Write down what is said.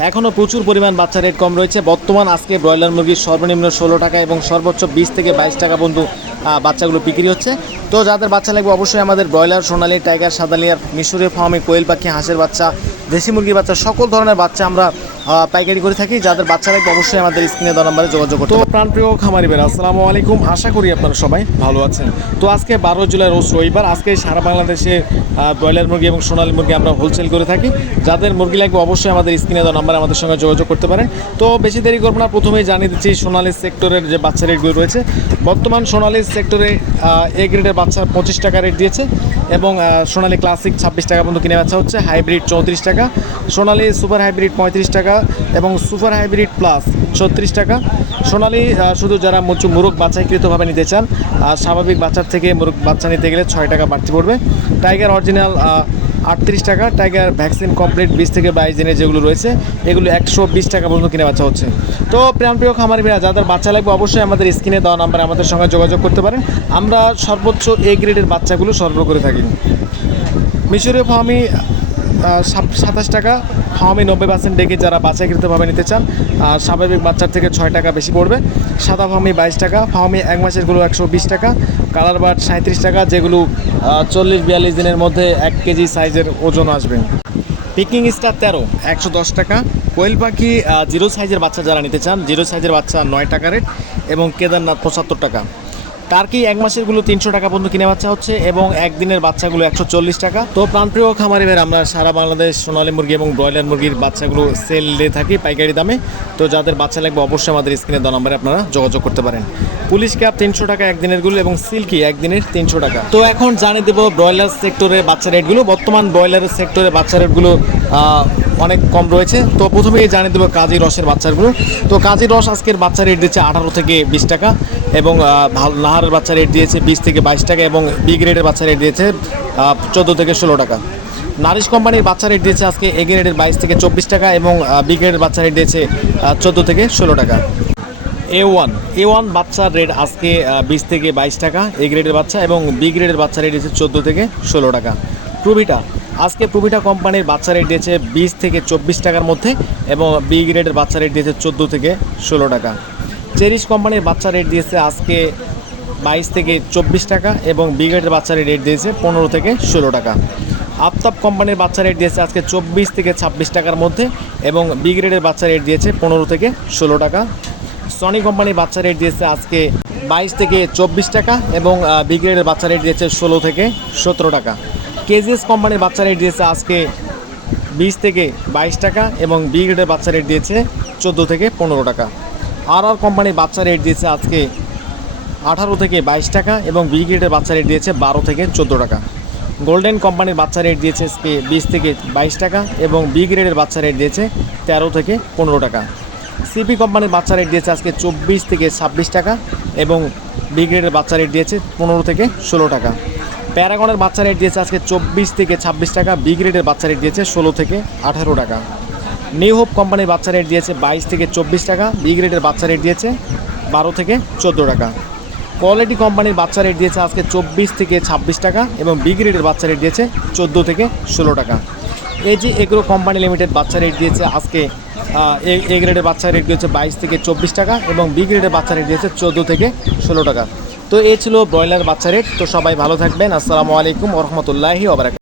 এখনও প্রচুর পরিমাণ বাচ্চা রেট কম রয়েছে। বর্তমান আজকে ব্রয়লার মুরগির সর্বনিম্ন ষোলো টাকা এবং সর্বোচ্চ বিশ থেকে বাইশ টাকা পর্যন্ত বাচ্চাগুলো বিক্রি হচ্ছে। তো যাদের বাচ্চা লাগবে অবশ্যই আমাদের ব্রয়লার সোনালি টাইগার সাদালিয়ার মিশরীয় ফার্মে কোয়েল পাখি হাঁসের বাচ্চা দেশি মুরগির বাচ্চা সকল ধরনের বাচ্চা আমরা পাইকারি করে থাকি। যাদের বাচ্চা লাগবে অবশ্যই আমাদের স্ক্রিনে দেওয়া নাম্বারে যোগাযোগ করতে তো প্রাণপ্রিয় খামারি বের আসসালামু আলাইকুম। আশা করি আপনারা সবাই ভালো আছেন। তো আজকে বারো জুলাই রোজ রবিবার আজকে সারা বাংলাদেশে ব্রয়লার মুরগি এবং সোনালী মুরগি আমরা হোলসেল করে থাকি। যাদের মুরগি লাগবে অবশ্যই আমাদের স্ক্রিনে দেওয়া নাম্বারে আমাদের সঙ্গে যোগাযোগ করতে পারেন। তো বেশি দেরি করব না প্রথমেই জানিয়ে দিচ্ছি সোনালি সেক্টরের যে বাচ্চা রেটগুলো রয়েছে। বর্তমান সোনালী সেক্টরে এ গ্রেডের বাচ্চা পঁচিশ টাকা রেট দিয়েছে এবং সোনালি ক্লাসিক ছাব্বিশ টাকা পর্যন্ত কিনে বাচ্চা হচ্ছে হাইব্রিড চৌত্রিশ টাকা, সোনালি সুপার হাইব্রিড পঁয়ত্রিশ টাকা এবং সুপার হাইব্রিড প্লাস ছত্রিশ টাকা। সোনালি শুধু যারা মুচু মুরগ বাছাইকৃতভাবে নিতে চান স্বাভাবিক বাচ্চার থেকে মুরগ বাচ্চা নিতে গেলে ছয় টাকা বাড়তি পড়বে। টাইগার অরিজিনাল আটত্রিশ টাকা। টাইগার ভ্যাকসিন কমপ্লিট বিশ থেকে বাইশ দিনের যেগুলো রয়েছে, এগুলো একশো বিশ টাকা পর্যন্ত কিনে বাচ্চা হচ্ছে। তো প্রিয় খামারি ভাইয়া যাদের বাচ্চা লাগবে অবশ্যই আমাদের স্ক্রিনে দেওয়া নাম্বারে আমাদের সঙ্গে যোগাযোগ করতে পারেন। আমরা সর্বোচ্চ এ গ্রেডের বাচ্চাগুলো সরবরাহ করে থাকি। মিশরীয় ফার্মি সাতাশ টাকা ফার্মি নব্বই পার্সেন্ট ডেকে যারা বাচ্চাকৃতভাবে নিতে চান আর স্বাভাবিক বাচ্চার থেকে ছয় টাকা বেশি পড়বে। সাদা ফার্মি বাইশ টাকা ফার্মি এক মাসেরগুলো একশো বিশ টাকা, কালার বাট সাঁত্রিশ টাকা, যেগুলো চল্লিশ বিয়াল্লিশ দিনের মধ্যে এক কেজি সাইজের ওজন আসবে। পিকিং স্টার তেরো, একশো দশ টাকা। কোয়েল পাখি জিরো সাইজের বাচ্চা যারা নিতে চান, জিরো সাইজের বাচ্চা নয় টাকা রেট এবং কেদারনাথ পঁচাত্তর টাকা। টার্কি এক মাসেরগুলো তিনশো টাকা পর্যন্ত কিনে বাচ্চা হচ্ছে এবং একদিনের বাচ্চাগুলো একশো চল্লিশ টাকা। তো প্রাণপ্রিয় খামারি ভাইয়ের, আমরা সারা বাংলাদেশ সোনালী মুরগি এবং ব্রয়লার মুরগির বাচ্চাগুলো সেল দিয়ে থাকি পাইকারি দামে। তো যাদের বাচ্চা লাগবে অবশ্যই আমাদের স্ক্রিনে দেওয়া নম্বরে আপনারা যোগাযোগ করতে পারেন। পুলিশ ক্যাপ তিনশো টাকা একদিনেরগুলো এবং সিল্কি একদিনের তিনশো টাকা। তো এখন জানিয়ে দেবো ব্রয়লার সেক্টরে বাচ্চা রেটগুলো বর্তমান ব্রয়লারের সেক্টরে বাচ্চা রেটগুলো অনেক কম রয়েছে। তো প্রথমেই জানিয়ে দেবো কাজী রসের বাচ্চাগুলো। তো কাজী রস আজকের বাচ্চা রেট দিচ্ছে আঠারো থেকে বিশ টাকা এবং নাহারের বাচ্চা রেট দিয়েছে বিশ থেকে বাইশ টাকা এবং বি গ্রেডের বাচ্চা রেট দিয়েছে চোদ্দ থেকে ষোলো টাকা। নারিশ কোম্পানির বাচ্চা রেট দিয়েছে আজকে এ গ্রেডের বাইশ থেকে চব্বিশ টাকা এবং বি গ্রেডের বাচ্চা রেট দিয়েছে চোদ্দ থেকে ষোলো টাকা। এ ওয়ান এ ওয়ান বাচ্চার রেট আজকে বিশ থেকে বাইশ টাকা এ গ্রেডের বাচ্চা এবং বি গ্রেডের বাচ্চা রেট দিয়েছে চোদ্দ থেকে ষোলো টাকা। প্রুভিটা আজকে প্রুভিটা কোম্পানির বাচ্চা রেট দিয়েছে বিশ থেকে চব্বিশ টাকার মধ্যে এবং বি গ্রেডের বাচ্চা রেট দিয়েছে চোদ্দ থেকে ষোলো টাকা। চেরিশ কোম্পানির বাচ্চা রেট দিয়েছে আজকে বাইশ থেকে চব্বিশ টাকা এবং বি গ্রেডের বাচ্চা রেট দিয়েছে পনেরো থেকে ষোলো টাকা। আফতাব কোম্পানির বাচ্চা রেট দিয়েছে আজকে চব্বিশ থেকে ছাব্বিশ টাকার মধ্যে এবং বি গ্রেডের বাচ্চা রেট দিয়েছে পনেরো থেকে ষোলো টাকা। সনি কোম্পানির বাচ্চা রেট দিয়েছে আজকে বাইশ থেকে চব্বিশ টাকা এবং বি গ্রেডের বাচ্চা রেট দিয়েছে ষোলো থেকে সতেরো টাকা। কেজিএস কোম্পানির বাচ্চা রেট দিয়েছে আজকে বিশ থেকে বাইশ টাকা এবং বি গ্রেডের বাচ্চা রেট দিয়েছে চোদ্দ থেকে পনেরো টাকা। আর আর কোম্পানির বাচ্চা রেট দিয়েছে আজকে আঠারো থেকে বাইশ টাকা এবং বি গ্রেডের বাচ্চা রেট দিয়েছে বারো থেকে চোদ্দ টাকা। গোল্ডেন কোম্পানির বাচ্চা রেট দিয়েছে আজকে বিশ থেকে বাইশ টাকা এবং বি গ্রেডের বাচ্চা রেট দিয়েছে তেরো থেকে পনেরো টাকা। সিপি কোম্পানির বাচ্চা রেট দিয়েছে আজকে চব্বিশ থেকে ছাব্বিশ টাকা এবং বি গ্রেডের বাচ্চা রেট দিয়েছে পনেরো থেকে ষোলো টাকা। প্যারাগনের বাচ্চা রেট দিয়েছে আজকে চব্বিশ থেকে ছাব্বিশ টাকা বি গ্রেডের বাচ্চা রেট দিয়েছে ষোলো থেকে আঠারো টাকা। নিউ হোপ কোম্পানির বাচ্চা রেট দিয়েছে বাইশ থেকে চব্বিশ টাকা বি গ্রেডের বাচ্চা রেট দিয়েছে বারো থেকে চোদ্দ টাকা। কোয়ালিটি কোম্পানির বাচ্চা রেট দিয়েছে আজকে চব্বিশ থেকে ছাব্বিশ টাকা এবং বি গ্রেডের বাচ্চা রেট দিয়েছে চোদ্দ থেকে ষোলো টাকা। এই যে এগ্রো কোম্পানি লিমিটেড বাচ্চা রেট দিয়েছে আজকে এ গ্রেডের বাচ্চা রেট দিয়েছে বাইশ থেকে চব্বিশ টাকা এবং বি গ্রেডের বাচ্চা রেট দিয়েছে চোদ্দ থেকে ষোলো টাকা। তো এ ছিল ব্রয়লার বাচ্চা রেট। তো সবাই ভালো থাকবেন। আসসালামু আলাইকুম ওরহমতুল্লাহি ওবরাকাত